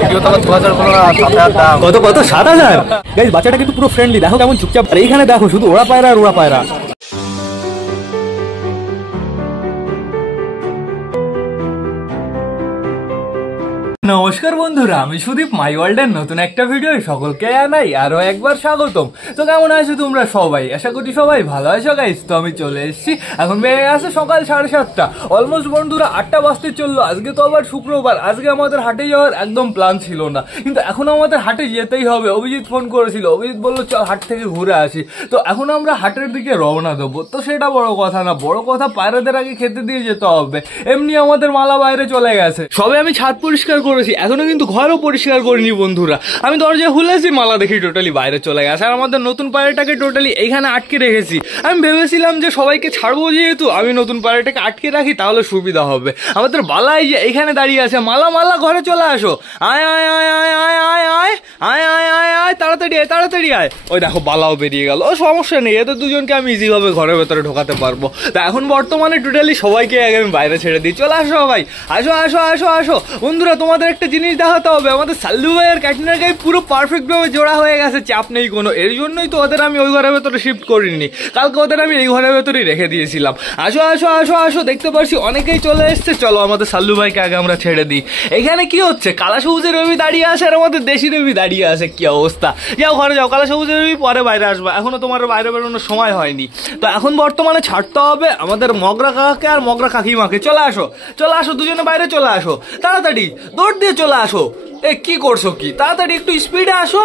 Video তো 2015 কত কত 7000। গাইস বাচ্চাটা কিন্তু পুরো ফ্রেন্ডলি, দেখো কেমন চুপচাপ। আর এইখানে দেখো শুধু ওরা পায়রা আর ওরা পায়রা। নমস্কার বন্ধুরা, আমি সুদীপ, মাই ওয়ার্ল্ডের নতুন একটা ভিডিও সকলকে জানাই আরো একবার স্বাগতম। তো কেমন আছো তোমরা সবাই? আশা করি সবাই ভালো আছো গাইস। তো আমি চলে এসেছি, এখন বেড়ে গেছে সকাল 7:30, অলমোস্ট বন্ধুরা 8টা বাজতে চললো। আজকে তো আবার শুক্রবার, আজকে আমাদের হাটে যাওয়ার একদম প্ল্যান ছিল না, কিন্তু এখন আমাদের হাটে যেতেই হবে। অভিজিৎ ফোন করেছিল, অভিজিৎ বললো চল হাট থেকে ঘুরে আসি। তো এখন আমরা হাটের দিকে রওনা দেবো। তো সেটা বড় কথা না, বড় কথা পায়রাদের আগে খেতে দিয়ে যেতে হবে। এমনি আমাদের মালা বাইরে চলে গেছে, সবে আমি ছাদ পরিষ্কার করেছি, এখনো কিন্তু ঘরও পরিষ্কার করিনি বন্ধুরা। আমি দরজা খুলেছি, মালা দেখি টোটালি বাইরে চলে গেছে। আর আমাদের নতুন পায়রাটাকে টোটালি এইখানে আটকে রেখেছি। আমি ভেবেছিলাম যে সবাইকে ছাড়বো, যেহেতু আমি নতুন পায়রাটাকে আটকে রাখি তাহলে সুবিধা হবে। আমাদের বালাই যে এইখানে দাঁড়িয়ে আছে, মালা মালা ঘরে চলে আসো, আয় আয় আয় আয় আয় আয় আয় আয় আয় আয় আয় তাড়াতাড়ি আয় তাড়াতাড়ি আয়। ওই দেখো বালাও বেরিয়ে গেল। ও সমস্যা নেই, এদের দুজনকে আমি ইজি ভাবে ঘরের ভেতরে ঢোকাতে পারবো। তা এখন বর্তমানে টোটালি সবাইকে আগে আমি বাইরে ছেড়ে দিই। চলে আসো সবাই, আসো আসো আসো আসো বন্ধুরা। তোমাদের একটা জিনিস দেখাতে হবে, আমাদের সাল্লু ভাই আর ক্যাটরিনার গায়ে পুরো পারফেক্ট ভাবে জোড়া হয়ে গেছে, চাপ নেই কোনো। এর জন্যই তো ওদের আমি ওই ঘরের ভেতরে শিফট করিনি, কালকে ওদের আমি এই ঘরের ভেতরেই রেখে দিয়েছিলাম। আসো আসো আসো আসো, দেখতে পাচ্ছি অনেকেই চলে এসছে। চলো আমাদের সাল্লু ভাইকে আগে আমরা ছেড়ে দিই। এখানে কি হচ্ছে, কালা সবুজের রবি দাঁড়িয়ে আছে আর আমাদের দেশি রবি দাঁড়িয়ে আছে, কি অবস্থা। যাও ঘরে যাও, কালা সবুজের রবি পরে বাইরে আসবা, এখনো তোমার বাইরে বেরোনোর সময় হয়নি। তো এখন বর্তমানে ছাড়তে হবে আমাদের মগরা কাকাকে আর মগরা কাকিমাকে। চলে আসো চলে আসো, দুজনে বাইরে চলে আসো, তাড়াতাড়ি দৌড় দিয়ে চলে আসো। এ কি করছো কি, তাড়াতাড়ি একটু স্পিডে আসো,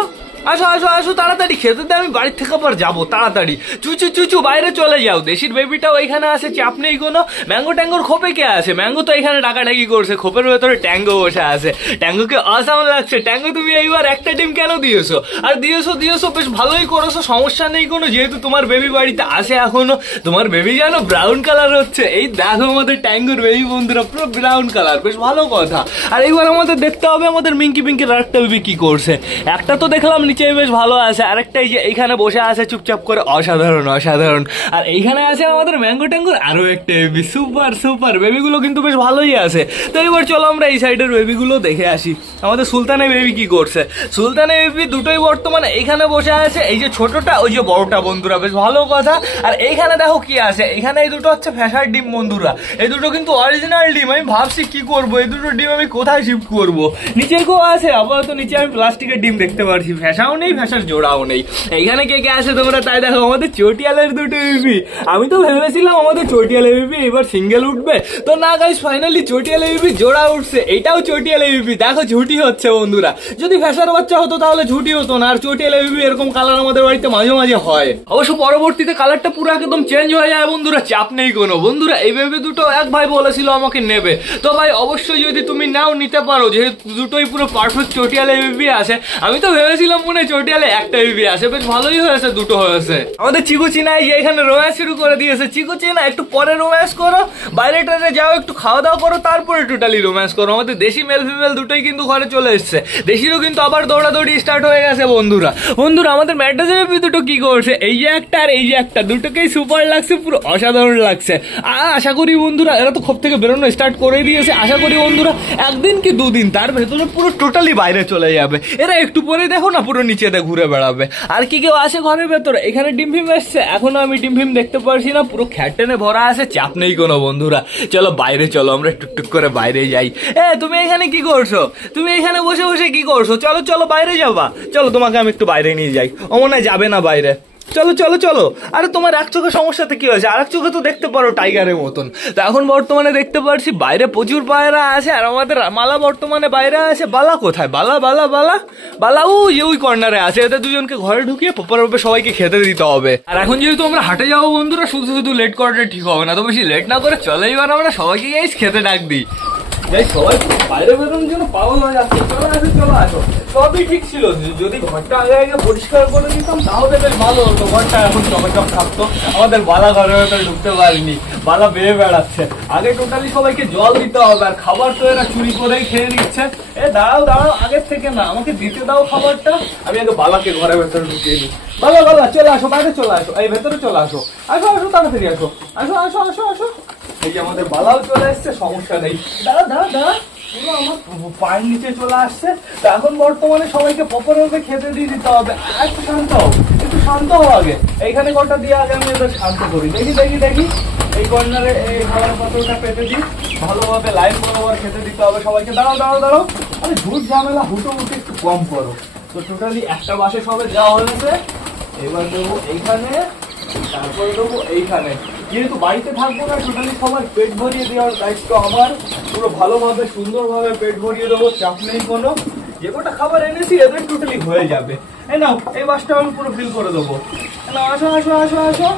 আসো আসো আসো তাড়াতাড়ি। খেতে দিয়ে আমি বাড়ির থেকে আবার যাবো, তাড়াতাড়ি চুচু চুচু বাইরে চলে যাও। দেশির বেবিটাও এখানে আছে, চাপ নেই কোনো। ম্যাঙ্গো ট্যাঙ্গোর খোপে কে আছে? ম্যাঙ্গো তো এখানে ডাকাডাকি করছে, খোপের ভেতরে ট্যাঙ্গো বসে আছে। ট্যাঙ্গোকে অসাম লাগছে। ট্যাঙ্গো তুমি এইবার একটা ডিম কেন দিয়েছো? আর দিয়েছো দিয়েছো, বেশ ভালোই করেছো, সমস্যা নেই কোনো, যেহেতু তোমার বেবি বাড়িতে আসে এখনো। তোমার বেবি জানো ব্রাউন কালার হচ্ছে, এই দেখো আমাদের ট্যাঙ্গোর বেবি বন্ধুরা পুরো ব্রাউন কালার, বেশ ভালো কথা। আর এইবার আমাদের দেখতে হবে আমাদের মিঙ্কি পিঙ্কির আরেকটা বেবি কি করছে। একটা তো দেখলাম নিচে বেশ ভালো আছে, আরেকটা এই যে এইখানে বসে আছে চুপচাপ করে, অসাধারণ অসাধারণ। আর এইখানে আছে আমাদের ম্যাঙ্গো ট্যাঙ্গোর আরো একটা বেবি, সুপার সুপার। বেবিগুলো কিন্তু বেশ ভালোই আছে। তো এবার চলো আমরা এই সাইডের বেবিগুলো দেখে আসি। আমাদের সুলতানের বেবি কি করছে? সুলতানের বেবি দুটোই বর্তমানে এইখানে বসে আছে, এই যে ছোটটা ওই যে বড়টা বন্ধুরা, বেশ ভালো কথা। আর এইখানে দেখো কি আছে, এখানে এই দুটো হচ্ছে ফ্যাশার ডিম বন্ধুরা। এই দুটো কিন্তু অরিজিনাল ডিম। আমি ভাবছি কি করবো, এই দুটো ডিম আমি কোথায় শিফট করবো। নিচে কেউ আছে আপাতত, নিচে আমি প্লাস্টিকের ডিম দেখতে পাচ্ছি, ফ্যাশাও নেই ফ্যাশার জোড়াও নেই। এইখানে কে কে আছে তোমরা তাই দেখো, আমাদের চটিয়ালের দুটো বেবি। আমি তো ভেবেছিলাম আমাদের চটিয়ালের বেবি এবার সিঙ্গেল উঠবে, তো না গাইস, ফাইনালি চটিয়ালের বেবি জোড়া উঠছে। এটাও চটিয়ালের বেবি, দেখো ঝুটি হচ্ছে বন্ধুরা। যদি ফ্যাশার বাচ্চা হতো তাহলে ঝুটি হতো না। আর চটিয়ালের বেবি এরকম কালার আমাদের বাড়িতে মাঝে মাঝে হয়, অবশ্য পরবর্তীতে কালারটা পুরো একদম চেঞ্জ হয়ে যায় বন্ধুরা, চাপ নেই কোনো। বন্ধুরা এই বেবি দুটো এক ভাই বলেছিল আমাকে নেবে, তো ভাই অবশ্যই যদি তুমি নাও নিতে পারো, যেহেতু দুটোই পুরো পারফেক্ট চটিয়ালের বেবি আছে। আমি তো ভেবেছিলাম মনে চটিয়ালে একটা বেবি আছে, বেশ ভালোই হয়েছে, দুটো হয়েছে। আমাদের চিকু চিনা এখানে রোম্যান্স শুরু করে দিয়েছে। চিকু চিনা একটু পরে রোম্যান্স করো, বাইরে টারে যাও, একটু খাওয়া দাওয়া করো, তারপরে টোটালি রোম্যান্স করো। আমাদের দেশি মেল ফিমেল দুটোই কিন্তু ঘরে চলে এসছে। দেশিরও কিন্তু আবার দৌড়াদৌড়ি স্টার্ট হয়ে গেছে বন্ধুরা। বন্ধুরা আমাদের ম্যাড্রাসের বেবি দুটো কি করছে, এই যে একটা আর এই যে একটা, দুটোকেই সুপার লাগছে, পুরো অসাধারণ লাগছে। আশা করি বন্ধুরা এরা তো খোপ থেকে বেরোনো স্টার্ট করে দিয়েছে। আশা করি বন্ধুরা একদিন কি দুদিন তার ভেতরে পুরো টোটালি বাইরে চলে যাবে। এরা একটু পরে দেখো না পুরো নিচেতে ঘুরে বেড়াবে। আর কি কেউ আছে ঘরের ভেতরে? এখানে ডিম ফিম এসছে, এখনো আমি ডিম ফিম দেখতে পারছি না, পুরো খ্যাটেনে ভরা আছে, চাপ নেই কোনো বন্ধুরা। চলো বাইরে চলো, আমরা টুকটুক করে বাইরে যাই। তুমি এখানে কি করছো? তুমি এখানে বসে বসে কি করছো? চলো চলো বাইরে যাবা, চলো তোমাকে আমি একটু বাইরে নিয়ে যাই। ও মনে হয় যাবে না বাইরে, চলো চলো চলো। আরে তোমার এক চোখে সমস্যাতে কি হয়েছে? আরেক চোখে তো দেখতে পারো টাইগারের মতন। তো এখন বর্তমানে দেখতে পারছি বাইরে প্রচুর পায়রা আছে, আর আমাদের মালা বর্তমানে বাইরে আছে। বালা কোথায়? বালা বালা বালা বালা ওই কর্নারে আছে। এদের দুজনকে ঘরে ঢুকিয়ে প্রপারভাবে সবাইকে খেতে দিতে হবে। আর এখন যেহেতু আমরা হাটে যাবো বন্ধুরা, শুধু শুধু লেট করাটা ঠিক হবে না, তো বেশি লেট না করে চলে এবার আমরা সবাইকে গাইস খেতে ডাক দিই। যাই সবাই বাইরে বেরোনোর জন্য পাগল হয়ে যাচ্ছে। চলো আসো চলো আসো, সবই ঠিক ছিল। যদি ঘরটা আগে আগে পরিষ্কার করে দিতাম তাহলে বেশ ভালো হতো, ঘরটা এখন চমচম থাকতো। আমাদের বালা ঘরের ভেতরে ঢুকতে পারিনি, বালা বেয়ে বেড়াচ্ছে। আগে টোটালি সবাইকে জল দিতে হবে, আর খাবার তো এরা চুরি করেই খেয়ে নিচ্ছে। দাঁড়াও দাঁড়াও, আগের থেকে না, আমাকে দিতে দাও খাবারটা। আমি আগে বালাকে ঘরের ভেতরে ঢুকিয়ে দিই। বালা বালা চলে আসো, বাইরে চলে আসো, এই ভেতরে চলে আসো, আসো আসো তাড়াতাড়ি আসো, আসো আসো আসো আসো। এই যে আমাদের বালাও চলে এসছে, সমস্যা নেই। দাঁড়া দাঁড়া দাঁড়া, পুরো আমার পায়ের নিচে চলে আসছে। তো এখন বর্তমানে সবাইকে প্রপার ভাবে খেতে দিয়ে দিতে হবে। একটু শান্ত হও, একটু শান্ত হও আগে। এইখানে কটা দিয়ে আগে আমি এদের শান্ত করি। দেখি দেখি দেখি এই কর্নারে এই খাবার পাত্রটা পেতে দিই, ভালোভাবে লাইন বরাবর খেতে দিতে হবে সবাইকে। দাঁড়াও দাঁড়াও দাঁড়াও, আরে ঝুট ঝামেলা হুটো মুটে একটু কম করো। তো টোটালি একটা বাসে সবে দেওয়া হয়েছে। এবার দেবো এইখানে, তারপরে দেবো এইখানে। যেহেতু বাড়িতে থাকবো না, টোটালি সবার পেট ভরিয়ে দেওয়ার দায়িত্ব আমার। পুরো ভালোভাবে সুন্দরভাবে পেট ভরিয়ে দেবো, চাপ নেই কোনো। যে কটা খাবার এনেছি এদের টোটালি হয়ে যাবে। এই নাও, এই বাসটা আমি পুরো ফিল করে দেবো। আসো আসো আসো আসো।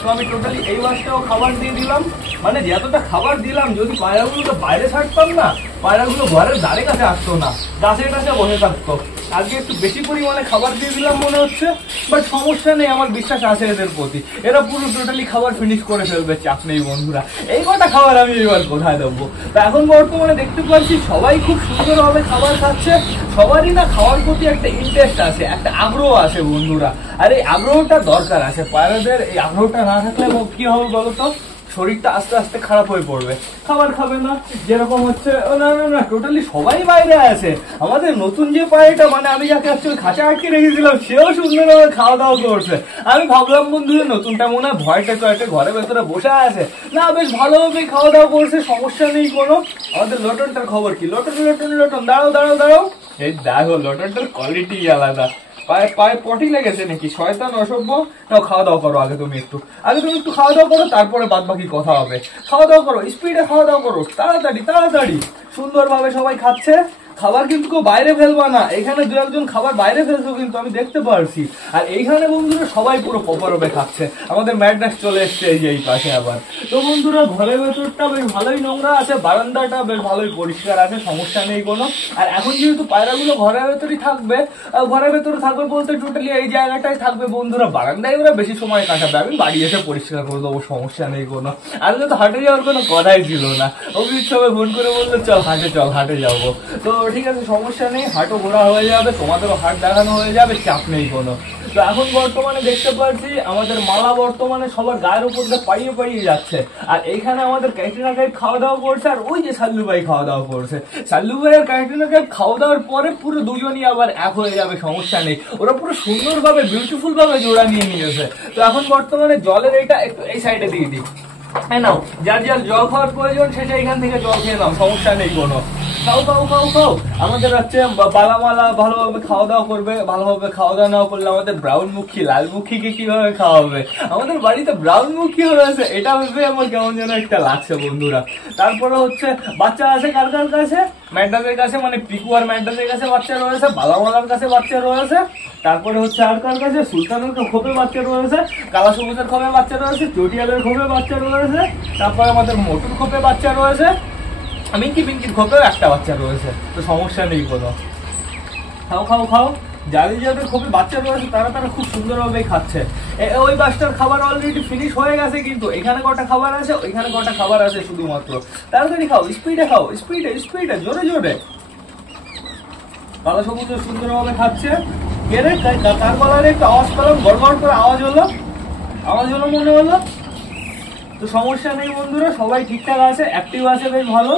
তো আমি টোটালি এই বাসটাও খাবার দিয়ে দিলাম। মানে যতটা খাবার দিলাম, যদি পায়রাগুলো বাইরে ছাড়তাম না, পায়রাগুলো ঘরের ধারে কাছে আসতো না, গাছের কাছে বসে থাকতো। আজকে একটু বেশি পরিমাণে খাবার দিয়ে দিলাম মনে হচ্ছে, বাট সমস্যা নেই, আমার বিশ্বাস আছে এদের প্রতি। এরা পুরো টোটালি খাবার ফিনিশ করে ফেলবে, চাপ নেই বন্ধুরা। এই কটা খাবার আমি এবার কোথায় দেবো? তো এখন বর্তমানে দেখতে পাচ্ছি সবাই খুব সুন্দরভাবে খাবার খাচ্ছে। সবারই না খাওয়ার প্রতি একটা ইন্টারেস্ট আছে, একটা আগ্রহ আছে বন্ধুরা। আর এই আগ্রহটা দরকার আছে পায়রাদের। এই আগ্রহটা না থাকলে কি হবে বলতো? শরীরটা আস্তে আস্তে খারাপ হয়ে পড়বে, খাবার খাবে না। যেরকম হচ্ছে, না না না, টোটালি সবাই বাইরে আছে। আমাদের নতুন যে পায়রাটা, মানে আমি যাকে অ্যাকচুয়ালি খাঁচা আটকে রেখেছিলাম, সেও সুন্দরভাবে খাওয়া দাওয়া করছে। আমি ভাবলাম বন্ধুরা নতুনটা মনে হয় ভয়টা তো একটা ঘরের ভেতরে বসে আছে, না বেশ ভালোভাবে খাওয়া দাওয়া করছে, সমস্যা নেই কোনো। আমাদের লটনটার খবর কি? লটন লটন লটন, দাঁড়াও দাঁড়াও দাঁড়াও। এই দেখো লটনটার কোয়ালিটি আলাদা। পায়ে পায়ে পটি লেগেছে নাকি? শয়তান অসভ্য। নাও খাওয়া দাওয়া করো আগে, তুমি একটু খাওয়া দাওয়া করো, তারপরে বাদ বাকি কথা হবে। খাওয়া দাওয়া করো, স্পিডে খাওয়া দাওয়া করো, তাড়াতাড়ি তাড়াতাড়ি। সুন্দরভাবে সবাই খাচ্ছে। খাবার কিন্তু কেউ বাইরে ফেলবা না। এখানে দু একজন খাবার বাইরে ফেলছো কিন্তু আমি দেখতে পারছি। আর এইখানে বন্ধুরা সবাই পুরো প্রপারভাবে খাচ্ছে। আমাদের ম্যাডনেস চলে এসছে এই যে এই পাশে আবার। তো বন্ধুরা ঘরের ভেতরটা বেশ ভালোই নোংরা আছে, বারান্দাটা বেশ ভালোই পরিষ্কার আছে, সমস্যা নেই কোনো। আর এখন যেহেতু পায়রাগুলো ঘরের ভেতরই থাকবে, ঘরের ভেতরে থাকবে বলতে টোটালি এই জায়গাটাই থাকবে বন্ধুরা। বারান্দায় ওরা বেশি সময় কাটাবে, আমি বাড়ি এসে পরিষ্কার করে দেবো, সমস্যা নেই কোনো। আর তো হাটে যাওয়ার কোনো কথাই ছিল না। অভিজিৎ সবাই ফোন করে বললো চল হাটে যাবো। তো ঠিক আছে, সমস্যা নেই, হাটও ঘোরা হয়ে যাবে, তোমাদেরও হাট দেখানো হয়ে যাবে, চাপ নেই কোনো। তো এখন বর্তমানে দেখতে পাচ্ছি আমাদের মালা বর্তমানে সবার গায়ের উপর দিয়ে পাইয়ে পাইয়ে যাচ্ছে। আর এইখানে আমাদের ক্যাটরিনা কাইফ খাওয়া দাওয়া করছে, আর ওই যে সাল্লু ভাই খাওয়া দাওয়া করছে। সাল্লু ভাই আর ক্যাটরিনা কাইফ খাওয়া দাওয়ার পরে পুরো দুজনই আবার এক হয়ে যাবে, সমস্যা নেই। ওরা পুরো সুন্দরভাবে বিউটিফুল ভাবে জোড়া নিয়ে নিয়েছে। তো এখন বর্তমানে জলের এটা একটু এই সাইডে দিয়ে দিই। হ্যাঁ নাও, যার যার জল খাওয়ার প্রয়োজন সেটা এখান থেকে জল খেয়ে নাও, সমস্যা নেই কোনো। খাও খাও খাও খাও। আমাদের হচ্ছে বালামালা ভালোভাবে খাওয়া দাওয়া করবে। ভালোভাবে খাওয়া দাওয়া না করলে আমাদের ব্রাউন মুখী লাল মুখীকে কিভাবে খাওয়াবে? আমাদের বাড়িতে ব্রাউন মুখী হয়েছে, এটা ভেবে আমার কেমন যেন একটা লাগছে বন্ধুরা। তারপরে হচ্ছে বাচ্চা আছে কার কার কাছে? ম্যাডামের কাছে, মানে পিকু আর ম্যাডামের কাছে বাচ্চা রয়েছে, বালামালার কাছে বাচ্চা রয়েছে। তারপরে হচ্ছে আর কার কাছে? সুলতানের খোপে বাচ্চা রয়েছে, কালা সবুজের খোপে বাচ্চা রয়েছে, চটিয়ালের খোপে বাচ্চা রয়েছে, তারপরে আমাদের মোটুর খোপে বাচ্চা রয়েছে, মিঙ্কি পিঙ্কির খোপেও একটা বাচ্চা রয়েছে। তো সমস্যা নেই কোনো। খাও খাও খাও। যাদের যাদের খোপে বাচ্চা রয়েছে তারা খুব সুন্দরভাবে খাচ্ছে। ওই বাসটার খাবার অলরেডি ফিনিশ হয়ে গেছে, কিন্তু এখানে কটা খাবার আছে, ওইখানে কটা খাবার আছে শুধুমাত্র। তাড়াতাড়ি খাও, স্পিডে খাও, স্পিডে স্পিডে, জোরে জোরে। কালো সবুজ সুন্দরভাবে খাচ্ছে। কে রে, কার গলার একটু আওয়াজ পেলাম, গড়গড় করে আওয়াজ হলো মনে হলো। তো সমস্যা নেই বন্ধুরা, সবাই ঠিকঠাক আছে, অ্যাক্টিভ আছে, বেশ ভালো।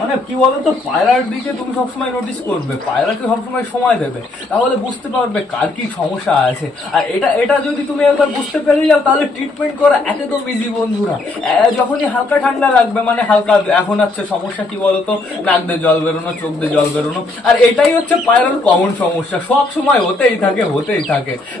মানে কি বলতো, পায়রার দিকে তুমি সবসময় নোটিস করবে, পায়রাকে সবসময় সময় দেবে, তাহলে বুঝতে পারবে কার কি সমস্যা আছে। আর এটা যদি তুমি একবার বুঝতে পেরে যাও, তাহলে ট্রিটমেন্ট করা একদম ইজি বন্ধুরা। যখনই হালকা ঠান্ডা লাগবে, মানে হালকা এখন হচ্ছে সমস্যা কি বলতো, নাক দিয়ে জল বেরোনো, চোখ দিয়ে জল বেরোনো। আর এটাই হচ্ছে পায়রার কমন সমস্যা, সব সময় হতেই থাকে।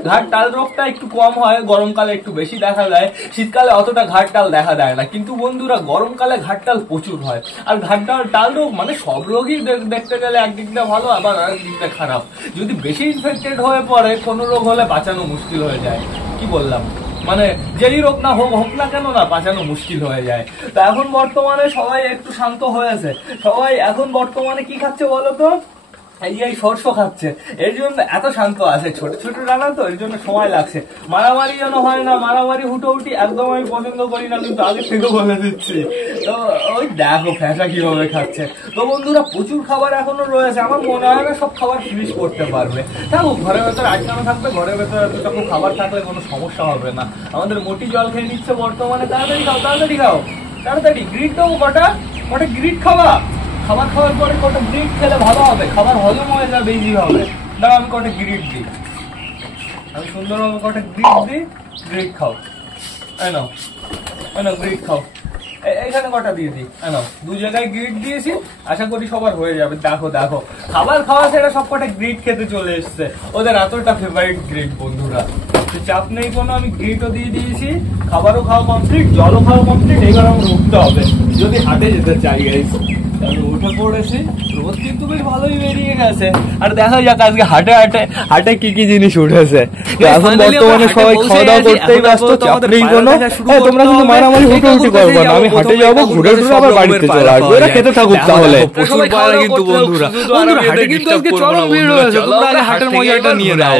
ঘাট টাল রোগটা একটু কম হয়, গরমকালে একটু বেশি দেখা যায়, শীতকালে অতটা ঘাট টাল দেখা দেয় না। কিন্তু বন্ধুরা গরমকালে ঘাট টাল প্রচুর হয়। আর ঘাট টাল রোগ মানে সব রোগই দেখতে গেলে একদিকটা ভালো, আবার আরেকদিকটা খারাপ। যদি বেশি ইনফেক্টেড হয়ে পড়ে, কোনো রোগ হলে বাঁচানো মুশকিল হয়ে যায়। কি বললাম, মানে যেই রোগ না হোক না কেন, না বাঁচানো মুশকিল হয়ে যায়। তো এখন বর্তমানে সবাই একটু শান্ত হয়েছে। সবাই এখন বর্তমানে কি খাচ্ছে বলতো? এই সরষ খাচ্ছে, এর জন্য এত শান্ত আছে। ছোট ছোট রান্না তো, এর জন্য সময় লাগছে। মারামারি যেন হয় না, মারামারি হুটোহুটি একদম আমি পছন্দ করি না, কিন্তু আগে থেকে বলে দিচ্ছি। তো ওই দেখো ফ্যাঁসা কিভাবে খাচ্ছে। তো বন্ধুরা প্রচুর খাবার এখনো রয়েছে, আমার মনে হয় না সব খাবার ফিনিশ করতে পারবে। থাকুক, ঘরের ভেতরে আটকানো থাকবে, ঘরের ভেতরে এতটুকু খাবার থাকলে কোনো সমস্যা হবে না। আমাদের মোটি জল খেয়ে নিচ্ছে বর্তমানে। তাড়াতাড়ি খাও, তাড়াতাড়ি খাও, তাড়াতাড়ি। গ্রিড দেবো কটা গ্রিড খাবা? খাবার খাওয়ার পরে কটা গ্রিড খেলে ভালো হবে, খাবার হজম হয়ে যাবে, ইজি হবে। দাও আমি কটা গ্রিড দিই, আমি সুন্দরভাবে কটা গ্রিড দিই, গ্রিড খাও, নাও গ্রিড খাও। এখানে কটা দিয়ে দিই, নাও 2 জায়গায় গ্রিড দিয়েছি, আশা করি সবার হয়ে যাবে। দেখো দেখো খাবার খাওয়া সেটা সব কটা গ্রিড খেতে চলে এসছে, ওদের এতটা ফেভারিট গ্রিড বন্ধুরা। চাপ নেই কোনো, আমি গ্রিডও দিয়ে দিয়েছি, খাবারও খাওয়া কমপ্লিট, জলও খাওয়া কমপ্লিট। এইবার আমার উঠতে হবে যদি হাটে যেতে চাই গাইস। আমি উঠে পড়েছি, রোদ কিন্তু বেশ ভালোই বেরিয়ে গেছে। আর দেখা যাক আজকে হাটে কি কি জিনিস উঠেছে। এখন বর্তমানে সবাই খাওয়া দাওয়া করতেই ব্যস্ত, চাপ নেই কোনো। তোমরা কিন্তু মারামারি হুটোহুটি করবো না, আমি হাটে যাবো, ঘুরে ঘুরে আবার বাড়িতে চলে আসবো। এরা খেতে থাকুক তাহলে। প্রচুর পায়রা কিন্তু বন্ধুরা, হাটে কিন্তু আজকে চরম ভিড় হয়েছে, তোমরা আগে হাটের মজাটা নিয়ে নাও।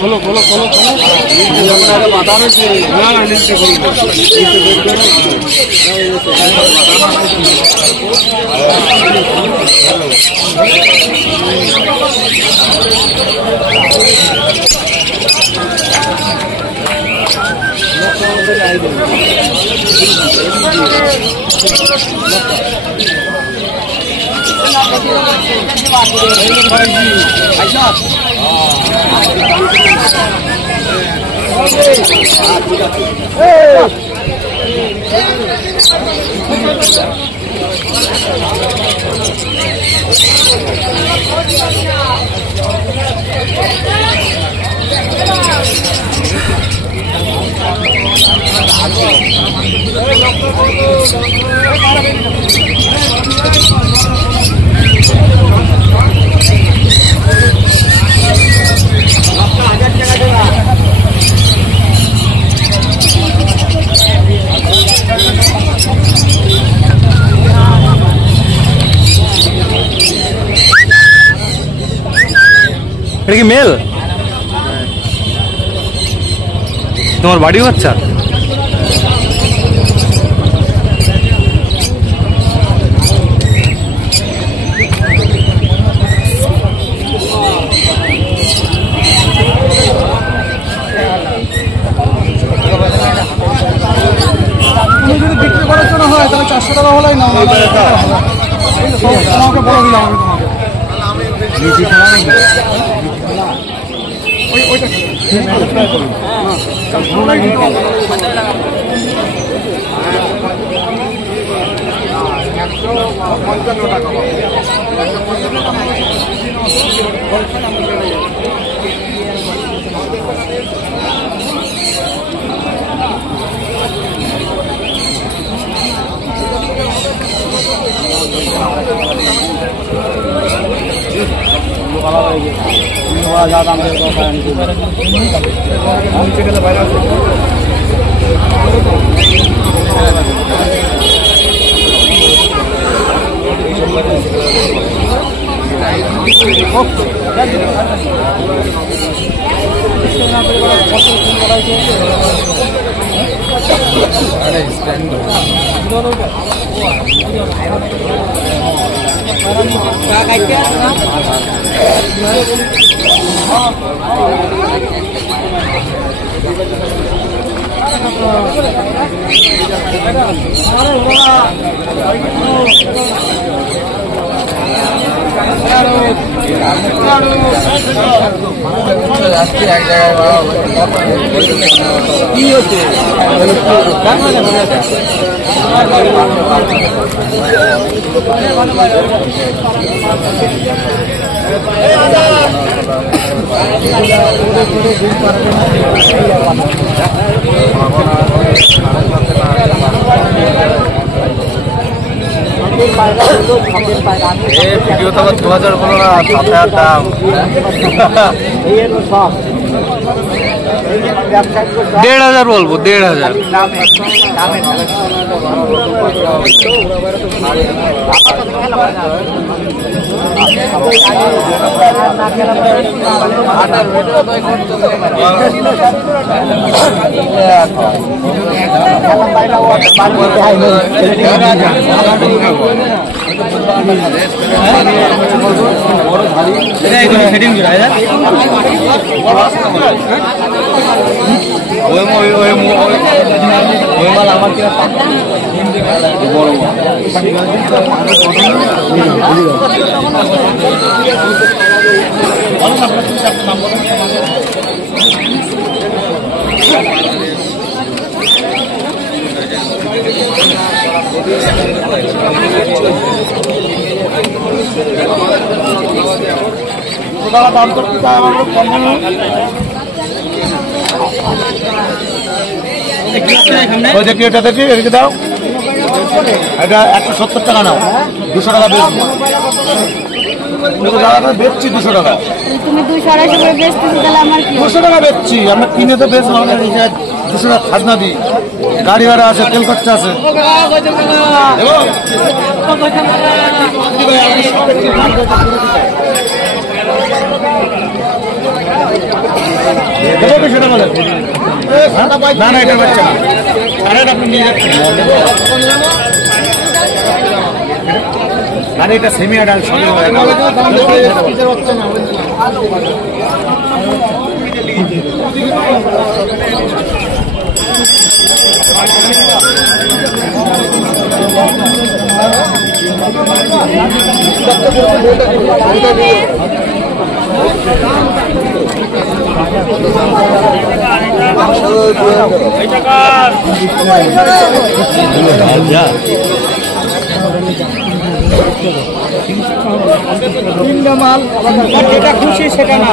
খোলো খোলো খোলো খোলো মাথা রয়েছে না নিচে এটা কি মেল? তোমার বাড়ি বাচ্চা? যদি বিক্রি করার জন্য হয় তাহলে 400 টাকা হলেই না আমাকে বলে দিলাম আমি বাইরে কি হচ্ছে ভিডিও তো আবার 2000 বলো না 7000 দাম দেড় হাজার বলবো 1500 দাম করতে চাই আমার কম ওই দেখি এটা দেখি এদিকে দাও এটা 170 টাকা নাও 200 টাকা বেচছি 200 টাকা তুমি 280 করে বেচতেছো তাহলে আমার কি 200 টাকা বেচছি আমরা কিনে তো বেচবো না 200 টাকা খাজনা দিই গাড়ি ভাড়া আছে তেল খরচা আছে সেটা বলে না না এটা বাচ্চা আপনি নিয়ে যাচ্ছেন আরে এটা সেমি অ্যাডাল্ট মাল যেটা খুশি সেটা না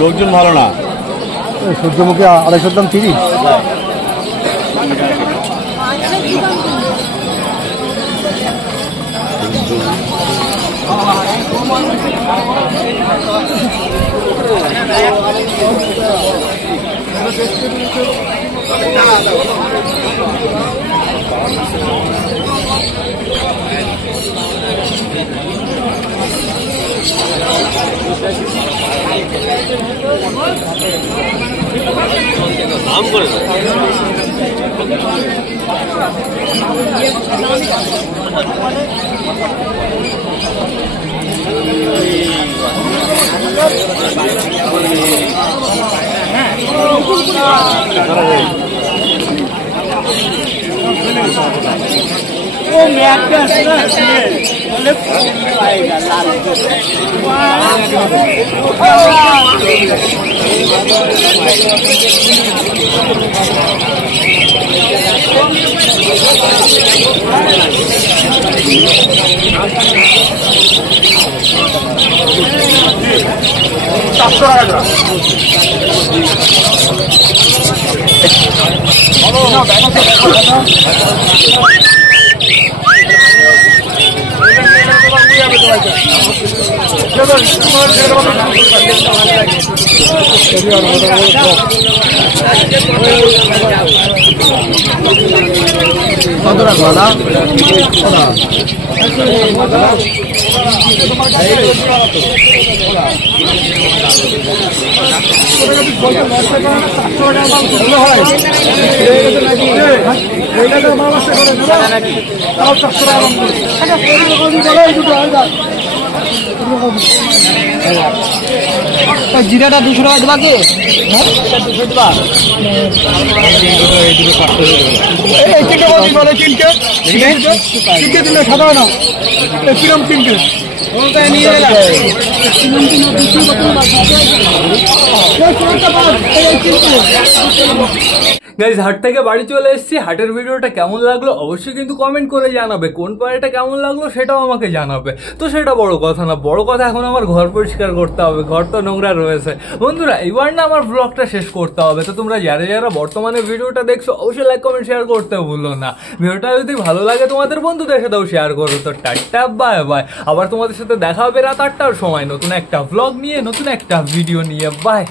লোকজন ভালো না সূর্যমুখী 250 দাম 30 দাম করে वो मैं क्या लाल জিরাটা 200 টাকা দেবা কি? গাইজ হাট থেকে বাড়ি চলে এসেছি। হাটের ভিডিওটা কেমন লাগলো অবশ্যই কিন্তু কমেন্ট করে জানাবে। কোন পাড়াটা কেমন লাগলো সেটাও আমাকে জানাবে। তো সেটা বড় কথা না, বড় কথা এখন আমার ঘর পরিষ্কার করতে হবে, ঘর তো নোংরা রয়েছে। বন্ধুরা এইবার না আমার ব্লগটা শেষ করতে হবে। তো তোমরা যারা যারা বর্তমানে ভিডিওটা দেখছো অবশ্যই লাইক কমেন্ট শেয়ার করতে ভুলো না। ভিডিওটা যদি ভালো লাগে তোমাদের বন্ধুদের সাথেও শেয়ার করো। তো টাটা বাই বাই। আবার তোমাদের সাথে দেখা হবে রাত 8টার সময় নতুন একটা ব্লগ নিয়ে, নতুন একটা ভিডিও নিয়ে। বাই।